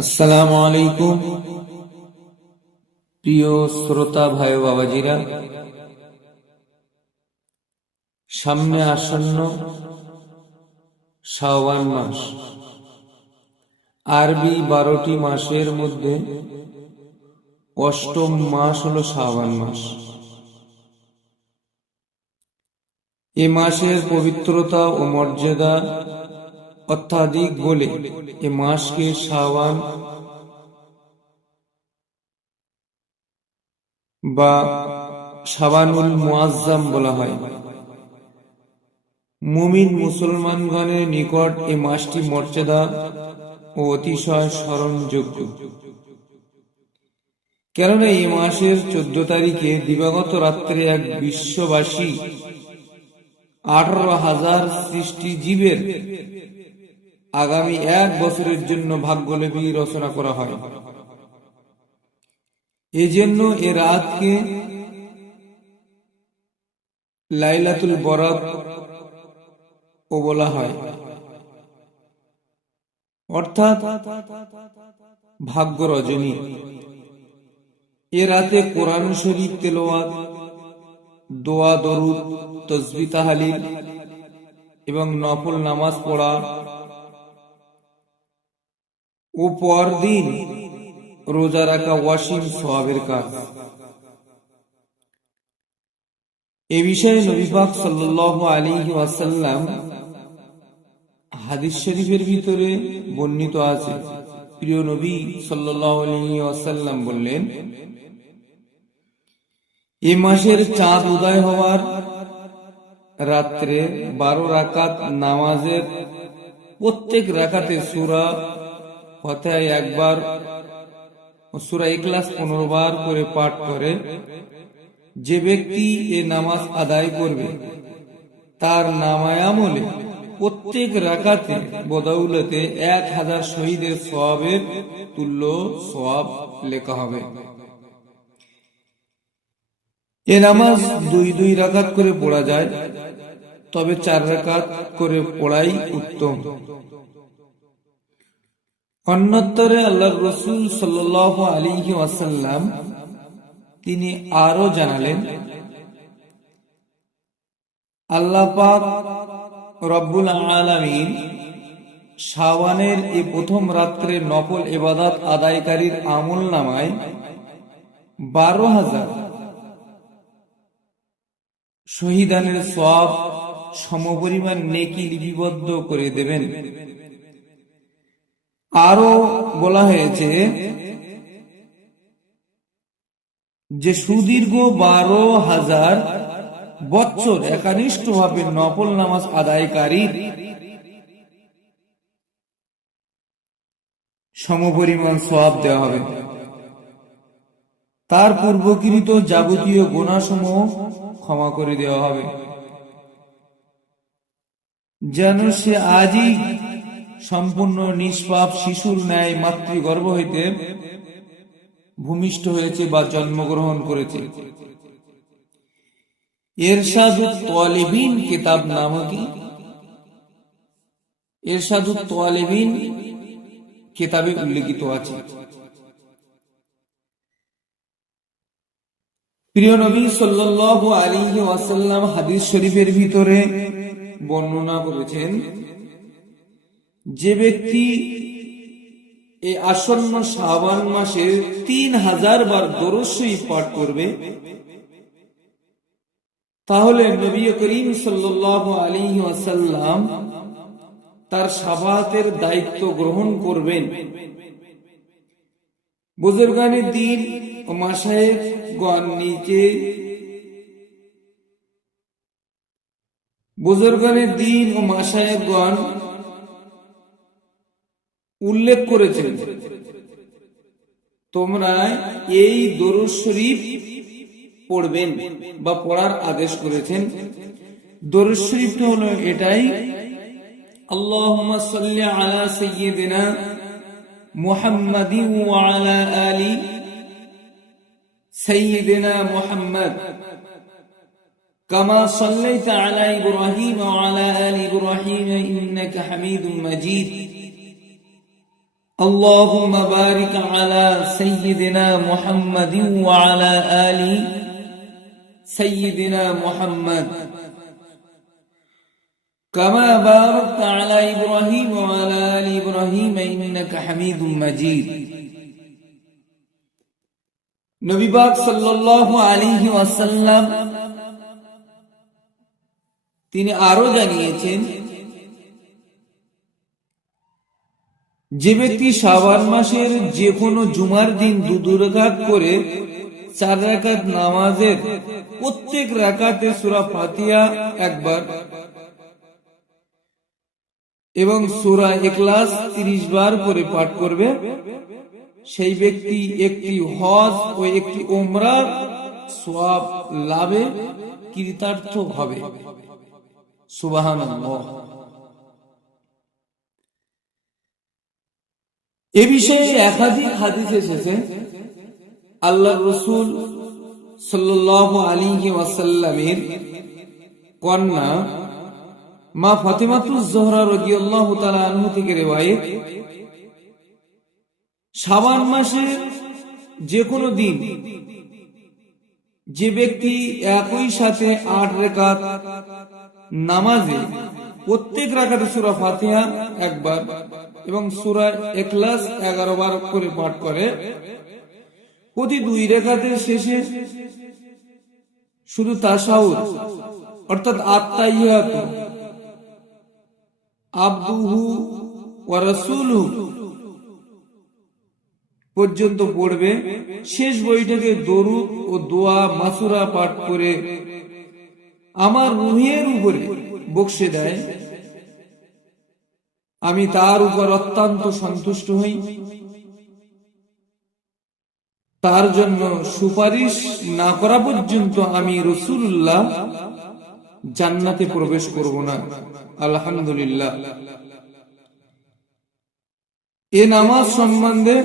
আসসালামু আলাইকুম প্রিয় শ্রোতা ভাই বাবাজিরা, সামনে আসন্ন শাওয়ান মাস। আরবি বারোটি মাসের মধ্যে অষ্টম মাস হলো শাওয়ান মাস। এ মাসের পবিত্রতা ও মর্যাদা অত্যাধিক বলে এ মাসকে শাওয়ান বা শাবানুল মুআজ্জাম বলা হয়। মুমিন মুসলমানগণের নিকট এ মাসটি মর্যাদা ও অতিশয় স্মরণযোগ্য। কেননা এই মাসের চোদ্দ তারিখে দিবাগত রাত্রে এক বিশ্ববাসী আঠারো হাজার সৃষ্টি জীবের আগামী এক বছরের জন্য ভাগ্যলিপি রচনা করা হয়। এজন্য এ রাতকে লাইলাতুল বরাত ও বলা হয়। অর্থাৎ ভাগ্য রজনী এ রাতে কোরআন শরীফ তেলোয়াত দোয়া, দরুদ, তসবি, তাহালিল এবং নফল নামাজ পড়া ও পরদিন রোজা রাখা ওয়াসিম কাজ। এ বিষয়ে নবী পাক সাল্লাল্লাহু আলাইহি ওয়াসাল্লাম হাদিস শরীফের ভিতরে বর্ণিত আছে। প্রিয় নবী আলাইহি ওয়াসাল্লাম বললেন, এ মাসের চাঁদ উদয় হওয়ার রাত্রে বারো রাকাত নামাজের প্রত্যেক রাকাতে সুরা হতায় একবার সুরা ইখলাস পনেরো করে পাঠ করে, যে ব্যক্তি এ নামাজ আদায় করবে, তার নামায়ামলে প্রত্যেক রাকাতে বদৌলতে এক হাজার শহীদের সবের তুল্য সব লেখা হবে। এ নামাজ দুই দুই রাকাত করে পড়া যায়, তবে চার রাকাত করে পড়াই উত্তম। অন্যত্তরে আল্লাহ রসুল সাল আলী ওয়াসাল্লাম তিনি আরও জানালেন, আল্লাহ পাক রব্বুল আলামিন শাওয়ানের এই প্রথম রাত্রে নকল এবাদাত আদায়কারীর আমল নামায় বারো হাজার শহীদানের সব সমপরিমাণ নেকি লিপিবদ্ধ করে দেবেন। আরও বলা হয়েছে যে সুদীর্ঘ বারো হাজার বছর একানিষ্ঠ ভাবে নকল নামাজ আদায়কারীর সমপরিমাণ সব দেওয়া হবে। তার পূর্বকৃত যাবতীয় গুণাসমূহ ক্ষমা করে দেওয়া হবে। যেন সে আজই সম্পূর্ণ নিষ্পাপ শিশুর ন্যায় মাতৃগর্ভ হইতে ভূমিষ্ঠ হয়েছে বা জন্মগ্রহণ করেছে। এরশাদু তোয়ালিবিন কিতাব উল্লেখিত আছে। প্রিয় নবী সাল্লাল্লাহু আলাইহি ওয়াসাল্লাম হাদিস শরীফের ভিতরে বর্ণনা করেছেন যে ব্যক্তি এই আসন্ন শাবান মাসে তিন হাজার বার দরস্বই পাঠ করবে, তাহলে নবী করিম সাল্লাহ আলী আসাল্লাম তার সাবাতের দায়িত্ব গ্রহণ করবেন। বুজুর্গানের দিন ও মাসায় গণ নিচে। বুজুর্গানের দিন ও মাসায়গণ উল্লেখ করেছেন তোমরা এই দরুদ শরীফ পড়বেন বা পড়ার আদেশ করেছেন দরুদ শরীফটা হলো এটাই আল্লাহুম্মা সাল্লি আলা সাইয়্যিদিনা মুহাম্মাদিন ওয়া আলা আলি সাইয়্যিদিনা মুহাম্মদ كما صليت على إبراهيم وعلى آل إبراهيم إنك حميد مجيد اللهم بارك على سيدنا محمد وعلى آل سيدنا محمد كما باركت على إبراهيم وعلى آل إبراهيم إنك حميد مجيد নবী পাক সাল্লাল্লাহু আলাইহি ওয়াসাল্লাম তিনি আরো জানিয়েছেন যে ব্যক্তি শাবান মাসের যে কোনো জুমার দিন দু রাকাত করে চার রাকাত নামাজের প্রত্যেক রাকাতে সুরা ফাতিয়া একবার এবং সুরা ইখলাস 30 বার করে পাঠ করবে। সেই ব্যক্তি একটি হজ ও একটি ওমরার সওয়াব লাভে কৃতার্থ হবে। সুবহানাল্লাহ। এ বিষয়ে একাধিক হাদিস এসেছে। আল্লাহ রসুল সাল্লাল্লাহু আলাইহি ওয়াসাল্লামের কন্যা মা জোহরা তাআলা আনহু থেকে শাবান মাসের যে কোনো দিন যে ব্যক্তি একই সাথে আট রেখাত নামাজে প্রত্যেক রাখাতে সুরা ফাতিহা একবার এবং সুরা এখলাস এগারো বার করে পাঠ করে। প্রতি দুই রেখাতের শেষে শুধু তাসাউদ অর্থাৎ আত্মাইয়াত। আব্দুহু ওয়া পর্যন্ত পড়বে। শেষ বইটাকে দরুদ ও দোয়া, মাসুরা পাঠ করে আমার রুহের উপরে বক্সে দেয়। আমি তার উপর অত্যন্ত সন্তুষ্ট হই। তার জন্য সুপারিশ না করা পর্যন্ত আমি রসুল্লাহ জান্নাতে প্রবেশ করব না। আলহামদুলিল্লাহ। এ নামাজ সম্বন্ধে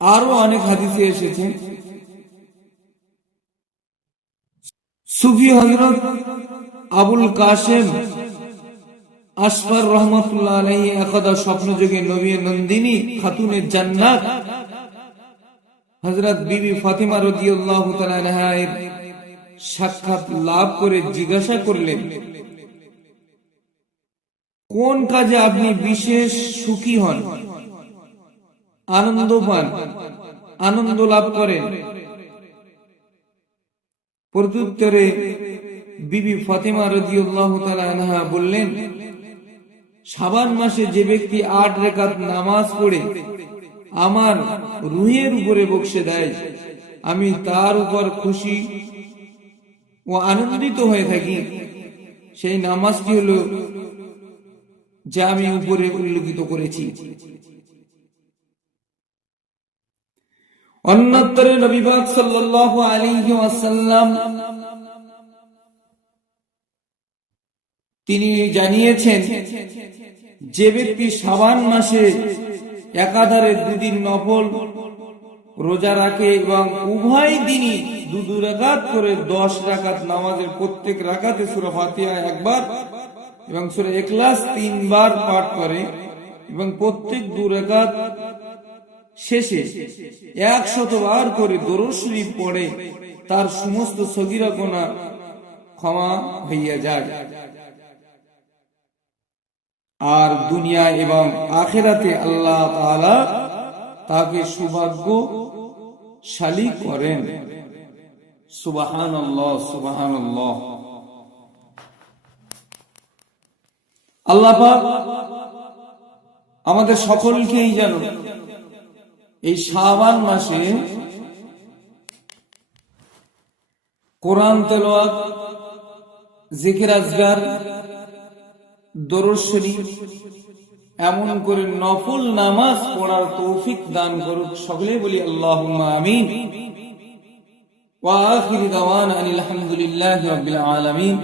আরও অনেক হাদিসে এসেছে। সুফি হজরত আবুল কাসেম আসফার রহমতুল্লাহ আলাইহি একদা স্বপ্নযোগে নবী নন্দিনী খাতুনের জান্নাত। হযরত বিবি সাক্ষাৎ লাভ করে জিজ্ঞাসা করলেন, কোন কাজে আপনি বিশেষ সুখী হন? আনন্দ পান, আনন্দ লাভ করেন? প্রত্যুত্তরে বিবি ফাতেমা রাদিয়াল্লাহু তাআলা আনহা বললেন শাবান মাসে যে ব্যক্তি আট রেখাত নামাজ পড়ে, আমার রুহের উপরে বক্সে দেয়। আমি তার উপর খুশি ও আনন্দিত হয়ে থাকি। সেই নামাজটি হলো যা আমি উপরে উল্লেখিত করেছি। অন্যত্তরে নবীবাগ সাল্লাল্লাহু আলাইহি ওয়াসাল্লাম তিনি জানিয়েছেন যে ব্যক্তি শাবান মাসে একাধারে দুদিন নফল রোজা রাখে এবং উভয় দিনই করে দশ রাকাত নামাজের প্রত্যেক সূরা ফাতিহা একবার এবং তিনবার পাঠ করে এবং প্রত্যেক দু রাকাত শেষে এক শতবার করে দরুদ শরীফ পড়ে, তার সমস্ত সগিরা গোনা ক্ষমা হইয়া যায়। আর দুনিয়া এবং আখেরাতে আল্লাহ তাআলা তাকে সৌভাগ্য শালী করেন। সুবহানাল্লাহ সুবহানাল্লাহ। আল্লাহ আমাদের সকলকেই যেন এই শাবান মাসে কোরআন তেলাওয়াত, জিকির আজগার দরুদ শরীফ, এমন করে নফল নামাজ পড়ার তৌফিক দান করুক সকলে বলি আল্লাহ আমিন। ওয়া আখির দাওয়ানা আনিল হামদুলিল্লাহি রাব্বিল আলামিন।